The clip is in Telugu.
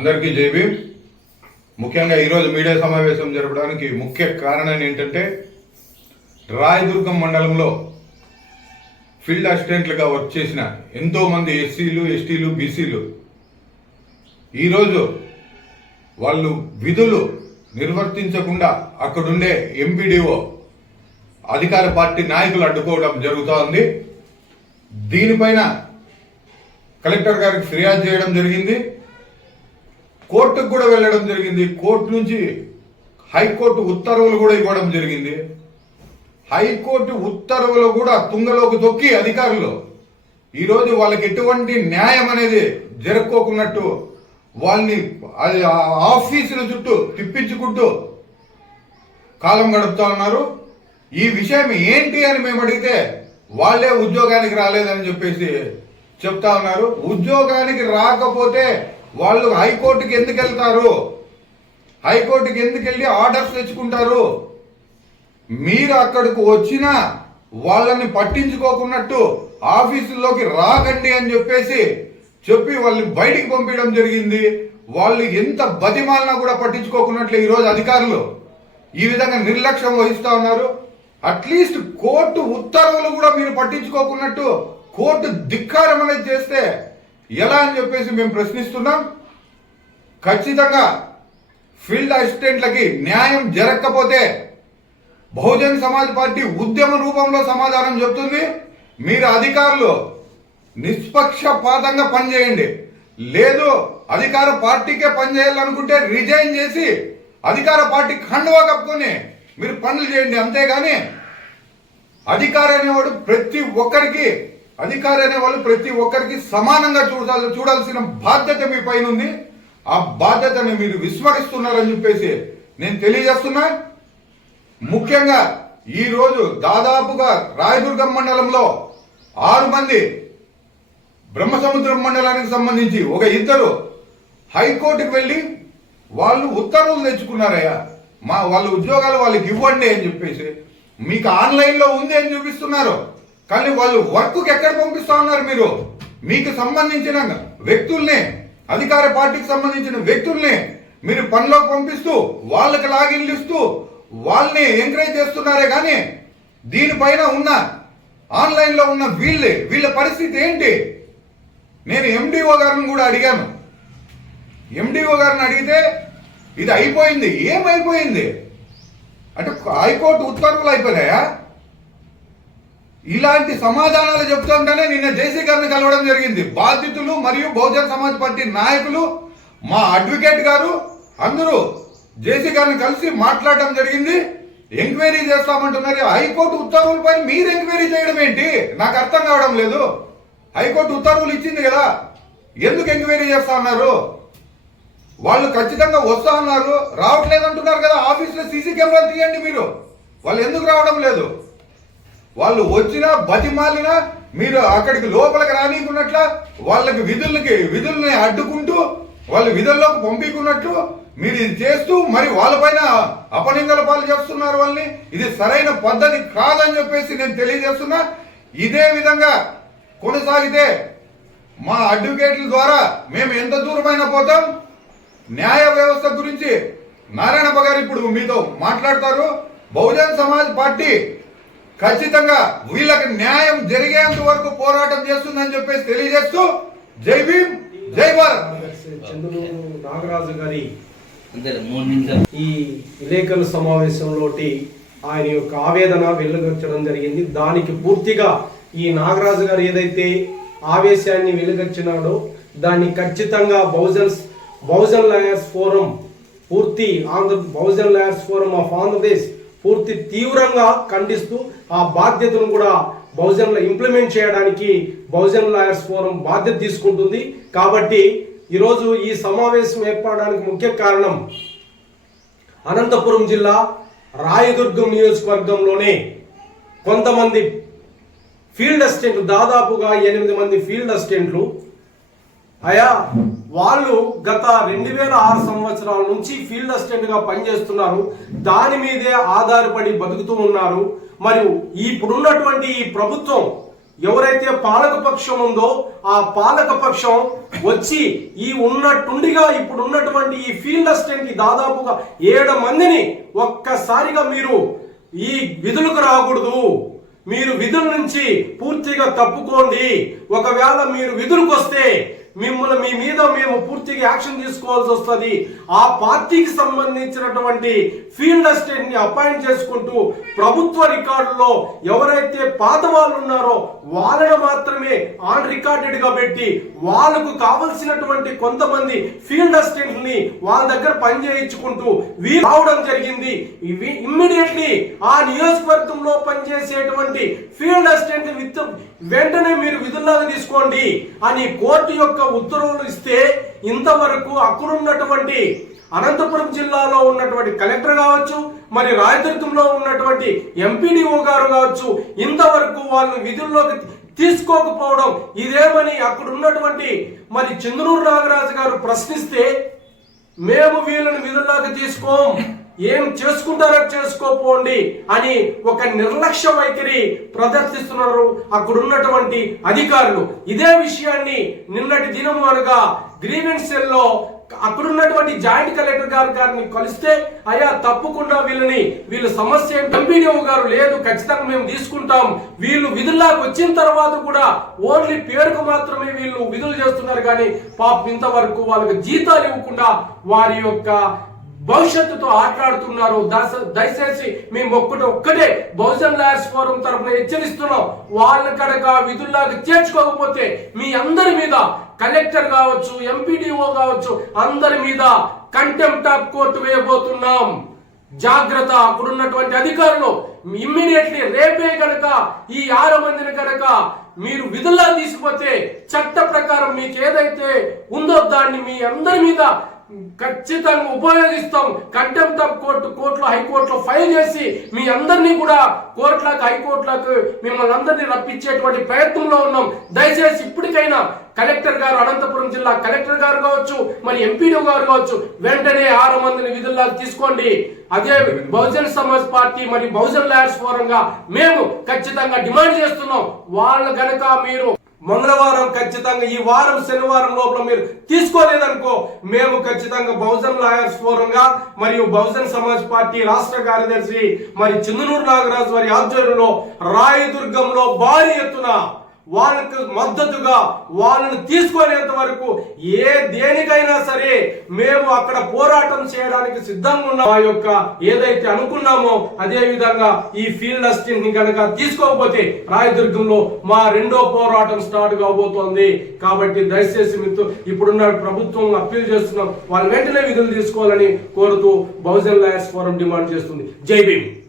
అందరికీ జైబీ ముఖ్యంగా ఈరోజు మీడియా సమావేశం జరపడానికి ముఖ్య కారణం ఏంటంటే రాయదుర్గం మండలంలో ఫీల్డ్ అసిస్టెంట్లుగా వర్క్ చేసిన ఎంతోమంది ఎస్సీలు ఎస్టీలు బీసీలు ఈరోజు వాళ్ళు విధులు నిర్వర్తించకుండా అక్కడుండే ఎంపీడీఓ అధికార పార్టీ నాయకులు అడ్డుకోవడం జరుగుతూ ఉంది. దీనిపైన కలెక్టర్ గారికి ఫిర్యాదు చేయడం జరిగింది. కోర్టుకు కూడా వెళ్ళడం జరిగింది. కోర్టు నుంచి హైకోర్టు ఉత్తర్వులు కూడా ఇవ్వడం జరిగింది. హైకోర్టు ఉత్తర్వులు కూడా తుంగలోకి తొక్కి అధికారులు ఈరోజు వాళ్ళకి ఎటువంటి న్యాయం అనేది జరుపుకోకున్నట్టు వాళ్ళని అది ఆ ఆఫీసుల చుట్టూ తిప్పించుకుంటూ కాలం గడుపుతా ఉన్నారు. ఈ విషయం ఏంటి అని మేము అడిగితే వాళ్ళే ఉద్యోగానికి రాలేదని చెప్పేసి చెప్తా ఉన్నారు. ఉద్యోగానికి రాకపోతే వాళ్ళు హైకోర్టుకి ఎందుకు వెళ్తారు? హైకోర్టుకి ఎందుకు వెళ్ళి ఆర్డర్స్ తెచ్చుకుంటారు? మీరు అక్కడికి వచ్చినా వాళ్ళని పట్టించుకోకున్నట్టు ఆఫీసుల్లోకి రాకండి అని చెప్పేసి చెప్పి వాళ్ళని బయటికి పంపించడం జరిగింది. వాళ్ళు ఎంత బతిమాలినా కూడా పట్టించుకోకున్నట్లు ఈరోజు అధికారులు. ఈ విధంగా నిర్లక్ష్యం వహిస్తూ ఉన్నారు. అట్లీస్ట్ కోర్టు ఉత్తర్వులు కూడా మీరు పట్టించుకోకున్నట్టు కోర్టు ధిక్కారం అనేది చేస్తే ఎలా అని చెప్పేసి మేము ప్రశ్నిస్తున్నాం. ఖచ్చితంగా ఫీల్డ్ అసిస్టెంట్లకి న్యాయం జరగకపోతే బహుజన్ సమాజ్ పార్టీ ఉద్యమ రూపంలో సమాధానం చెప్తుంది. మీరు అధికారులు నిష్పక్షపాతంగా పనిచేయండి. లేదు అధికార పార్టీకే పనిచేయాలనుకుంటే రిజైన్ చేసి అధికార పార్టీ ఖండువా కప్పుకొని మీరు పనులు చేయండి. అంతేగాని అధికారి అనేవాడు ప్రతి ఒక్కరికి అధికారి అనేవాళ్ళు ప్రతి ఒక్కరికి సమానంగా చూడాలి చూడాల్సిన బాధ్యత మీ పైన ఉంది. ఆ బాధ్యతని మీరు విస్మరిస్తున్నారని చెప్పేసి నేను తెలియజేస్తున్నా. ముఖ్యంగా ఈ రోజు దాదాపుగా రాయదుర్గం మండలంలో ఆరు మంది బ్రహ్మసముద్రం మండలానికి సంబంధించి ఒక ఇద్దరు హైకోర్టుకు వెళ్ళి వాళ్ళు ఉత్తర్వులు తెచ్చుకున్నారయ్యా. మా వాళ్ళ ఉద్యోగాలు వాళ్ళకి ఇవ్వండి అని చెప్పేసి మీకు ఆన్లైన్లో ఉంది అని చూపిస్తున్నారు. కానీ వాళ్ళు వర్క్కి ఎక్కడ పంపిస్తా ఉన్నారు మీరు? మీకు సంబంధించిన వ్యక్తుల్ని అధికార పార్టీకి సంబంధించిన వ్యక్తుల్ని మీరు పనిలోకి పంపిస్తూ వాళ్ళకి లాగిన్లు ఇస్తూ వాళ్ళని ఎంకరేజ్ చేస్తున్నారే కానీ దీనిపైన ఉన్న ఆన్లైన్లో ఉన్న వీళ్ళే వీళ్ళ పరిస్థితి ఏంటి? నేను ఎండిఓ గారిని కూడా అడిగాను. ఎండిఓ గారిని అడిగితే ఇది అయిపోయింది ఏమైపోయింది? అంటే హైకోర్టు ఉత్తర్వులు అయిపోయాయా ఇలాంటి సమాధానాలు చెప్తుంటేనే నిన్న జేసీ గారిని కలవడం జరిగింది. బాధితులు మరియు బహుజన్ సమాజ్ పార్టీ నాయకులు మా అడ్వకేట్ గారు అందరూ జేసీ గారిని కలిసి మాట్లాడడం జరిగింది. ఎంక్వైరీ చేస్తామంటున్నారు. హైకోర్టు ఉత్తర్వులపై మీరు ఎంక్వైరీ చేయడం ఏంటి? నాకు అర్థం కావడం లేదు. హైకోర్టు ఉత్తర్వులు ఇచ్చింది కదా. ఎందుకు ఎంక్వైరీ చేస్తా ఉన్నారు వాళ్ళు ఖచ్చితంగా వస్తా ఉన్నారు రావట్లేదు అంటున్నారు కదా. ఆఫీస్లో సీసీ కెమెరాలు తీయండి మీరు. వాళ్ళు ఎందుకు రావడం లేదు? వాళ్ళు వచ్చినా బతిమాలినా మీరు అక్కడికి లోపలికి రానికున్నట్ల వాళ్ళకి విధులకి విధుల్ని అడ్డుకుంటూ వాళ్ళు విధుల్లోకి పంపించుకున్నట్లు మీరు ఇది చేస్తూ మరి వాళ్ళపైన అపనిందల పాలు చేస్తున్నారు వాళ్ళని. ఇది సరైన పద్ధతి కాదని చెప్పేసి నేను తెలియజేస్తున్నా. ఇదే విధంగా కొనసాగితే మా అడ్వకేట్ల ద్వారా మేము ఎంత దూరమైన పోతాం. న్యాయ వ్యవస్థ గురించి నారాయణప్ప గారు ఇప్పుడు మీతో మాట్లాడతారు. బహుజన్ సమాజ్ పార్టీ ఖచ్చితంగా వీళ్ళకి న్యాయం జరిగేంత వరకు పోరాటం చేస్తుందని చెప్పేసి తెలియజేస్తూ జై భీమ్ జై భారత్. చంద్రబాబు నాగరాజు గారి ఈ విలేకరుల సమావేశంలోటి ఆయన యొక్క ఆవేదన వెలుగచ్చడం జరిగింది. దానికి పూర్తిగా ఈ నాగరాజు గారు ఏదైతే ఆవేశాన్ని వెలుగచ్చినాడో దాన్ని ఖచ్చితంగా బహుజన్ బహుజన్ లాయర్స్ ఫోరం పూర్తి Andhra Bahujan lawyers forum of Andhra Pradesh పూర్తి తీవ్రంగా ఖండిస్తూ ఆ బాధ్యతను కూడా బహుజన్లో ఇంప్లిమెంట్ చేయడానికి బహుజన్ లాయర్స్ ఫోరం బాధ్యత తీసుకుంటుంది. కాబట్టి ఈరోజు ఈ సమావేశం ఏర్పడడానికి ముఖ్య కారణం అనంతపురం జిల్లా రాయదుర్గం నియోజకవర్గంలోనే కొంతమంది ఫీల్డ్ అసిస్టెంట్లు దాదాపుగా ఎనిమిది మంది ఫీల్డ్ అసిస్టెంట్లు అయా వాళ్ళు గత రెండు వేల ఆరు సంవత్సరాల నుంచి ఫీల్డ్ అసిస్టెంట్గా పనిచేస్తున్నారు. దాని మీదే ఆధారపడి బతుకుతూ ఉన్నారు. మరియు ఇప్పుడున్నటువంటి ఈ ప్రభుత్వం ఎవరైతే పాలక పక్షం ఉందో ఆ పాలక పక్షం వచ్చి ఈ ఉన్నట్టుండిగా ఇప్పుడు ఉన్నటువంటి ఈ ఫీల్డ్ అసిస్టెంట్కి దాదాపుగా ఏడు మందిని ఒక్కసారిగా మీరు ఈ విధులకు రాకూడదు. మీరు విధుల నుంచి పూర్తిగా తప్పుకోండి. ఒకవేళ మీరు విధులకు వస్తే మిమ్మల్ని మీ మీద మేము పూర్తిగా యాక్షన్ తీసుకోవాల్సి వస్తుంది. ఆ పార్టీకి సంబంధించినటువంటి ఫీల్డ్ అసిస్టెంట్ని అపాయింట్ చేసుకుంటూ ప్రభుత్వ రికార్డులో ఎవరైతే పాత వాళ్ళు ఉన్నారో వాళ్ళని మాత్రమే ఆన్ రికార్డెడ్గా పెట్టి వాళ్ళకు కావలసినటువంటి కొంతమంది ఫీల్డ్ అసిస్టెంట్ని వాళ్ళ దగ్గర పని చేయించుకుంటూ వీరు రావడం జరిగింది. ఇవి ఇమ్మీడియట్లీ ఆ నియోజకవర్గంలో పనిచేసేటువంటి ఫీల్డ్ అసిస్టెంట్ విత్ వెంటనే మీరు విధుల్లోకి తీసుకోండి అని కోర్టు యొక్క ఉత్తర్వులు ఇస్తే ఇంతవరకు అక్కడున్నటువంటి అనంతపురం జిల్లాలో ఉన్నటువంటి కలెక్టర్ కావచ్చు మరి రాయదుర్గంలో ఉన్నటువంటి ఎంపీడీఓ గారు కావచ్చు ఇంతవరకు వాళ్ళని విధుల్లోకి తీసుకోకపోవడం ఇదేమని అక్కడ ఉన్నటువంటి మరి చంద్రూరు నాగరాజు గారు ప్రశ్నిస్తే మేము వీళ్ళని విధుల్లోకి తీసుకోం. ఏం చేసుకుంటారో చేసుకోపోండి అని ఒక నిర్లక్ష్య వైఖరి ప్రదర్శిస్తున్నారు. అక్కడ ఉన్నటువంటి అధికారులు. ఇదే విషయాన్ని నిన్నటి దినం అనగా గ్రీవెన్స్ సెల్లో అక్కడున్నటువంటి జాయింట్ కలెక్టర్ గారు గారిని కలిస్తే అయ్యా తప్పకుండా వీళ్ళని వీళ్ళ సమస్య ఎంపీడీఓ గారు లేదు ఖచ్చితంగా మేము తీసుకుంటాం. వీళ్ళు విధుల్లోకి వచ్చిన తర్వాత కూడా ఓన్లీ పేరుకు మాత్రమే వీళ్ళు విధులు చేస్తున్నారు. కానీ పాప ఇంతవరకు వాళ్ళకి జీతాలు ఇవ్వకుండా వారి యొక్క భవిష్యత్తుతో ఆటలాడుతున్నారు. దయచేసి మేము ఒక్కటి ఒక్కటే బహుజన్ లాయర్స్ ఫోరం తరఫున హెచ్చరిస్తున్నాం. వాళ్ళ కనుక విధుల్లాగా చేర్చుకోకపోతే మీ అందరి మీద కలెక్టర్ కావచ్చు ఎంపీడీఓ కావచ్చు అందరి మీద కంటెంప్ట్ ఆఫ్ కోర్టు వేయబోతున్నాం. జాగ్రత్త అక్కడున్నటువంటి అధికారులు ఇమ్మీడియట్లీ రేపే కనుక ఈ ఆరు మందిని గనక మీరు విధుల్లా తీసుకుపోతే చట్ట ప్రకారం మీకు ఏదైతే ఉందో దాన్ని మీ అందరి మీద ఖచ్చితంగా ఉపయోగిస్తాం. కంటెంప్ట్ ఆఫ్ కోర్టు కోర్టులో హైకోర్టులో ఫైల్ చేసి మీ అందరినీ కూడా కోర్టులకు హైకోర్టులకు మిమ్మల్ని అందరినీ రప్పించేటువంటి ప్రయత్నంలో ఉన్నాం. దయచేసి ఇప్పటికైనా కలెక్టర్ గారు అనంతపురం జిల్లా కలెక్టర్ గారు కావచ్చు మరి ఎంపీడీ గారు కావచ్చు వెంటనే ఆరు మందిని విధుల్లోకి తీసుకోండి. అదే బహుజన్ సమాజ్ పార్టీ మరి బహుజన్ లాయర్స్ ఫోరంగా మేము ఖచ్చితంగా డిమాండ్ చేస్తున్నాం. వాళ్ళు గనక మీరు మంగళవారం ఖచ్చితంగా ఈ వారం శనివారం లోపల మీరు తీసుకోలేదనుకో మేము ఖచ్చితంగా బహుజన్ లాయర్స్ ఫోరంగా మరియు బహుజన్ సమాజ్ పార్టీ రాష్ట్ర కార్యదర్శి మరి చిందనూరు నాగరాజు వారి ఆధ్వర్యంలో రాయదుర్గంలో భారీ ఎత్తున వాళ్ళకు మద్దతుగా వాళ్ళని తీసుకునేంత వరకు ఏ దేనికైనా సరే మేము అక్కడ పోరాటం చేయడానికి సిద్ధంగా ఉన్నాం. ఆ యొక్క ఏదైతే అనుకున్నామో అదే విధంగా ఈ ఫీల్డ్ అసిస్టెంట్ కనుక తీసుకోకపోతే రాయదుర్గంలో మా రెండో పోరాటం స్టార్ట్ కాబోతోంది. కాబట్టి దయచేసి మీతో ఇప్పుడున్న ప్రభుత్వం అప్పీల్ చేస్తున్నాం. వాళ్ళు వెంటనే విధులు తీసుకోవాలని కోరుతూ బహుజన్ లాయర్స్ ఫోరం డిమాండ్ చేస్తుంది. జై భీమ్.